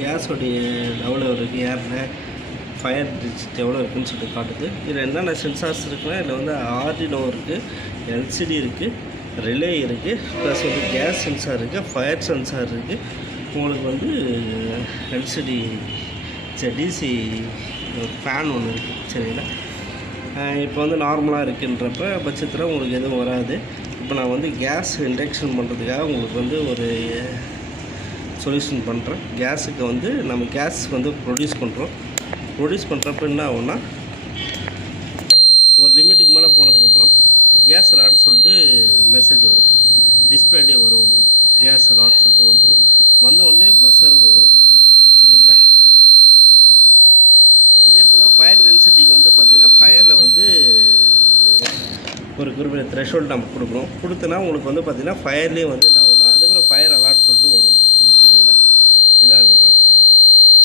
கேஸோடைய level இருக்குது, ஏரில் fire density எவ்வளோ இருக்குதுன்னு சொல்லிட்டு காட்டுது. இதில் என்னென்ன சென்சார்ஸ் இருக்குன்னா, இதில் வந்து ஆர்டினோ இருக்குது, எல்சிடி இருக்குது, ரிலே இருக்குது, ப்ளஸ் வந்து கேஸ் சென்சார் இருக்குது, ஃபயர் சென்சார் இருக்குது, உங்களுக்கு வந்து எல்சிடி டிசி ஃபேன் ஒன்று இருக்குது. சரிங்களா, இப்போ வந்து நார்மலாக இருக்குன்றப்ப பட்சத்தில் உங்களுக்கு எதுவும் வராது. இப்போ நான் வந்து கேஸ் இண்டக்ஷன் பண்ணுறதுக்காக உங்களுக்கு வந்து ஒரு சொல்யூஷன் பண்ணுறேன். கேஸுக்கு வந்து நம்ம கேஸ் வந்து ப்ரொடியூஸ் பண்ணுறப்ப என்ன ஆகும்னா, ஒரு லிமிட்டுக்கு மேலே போனதுக்கப்புறம் கேஸ் லாட் சொல்லிட்டு மெசேஜ் வரும், டிஸ்பிளேலே வரும். உங்களுக்கு கேஸ் லாட் சொல்லிட்டு வந்துடும். வந்த உடனே பஸ்ஸர் வரும். சரிங்களா, இதே போல் ஃபயர் டென்சிட்டிக்கு வந்து பார்த்திங்கன்னா, ஃபயரில் வந்து ஒரு குறிப்பிட்ட த்ரெஷ்ஹோல்டு நம்ம கொடுத்தோன்னா உங்களுக்கு வந்து பார்த்திங்கன்னா ஃபயர்லேயே வந்து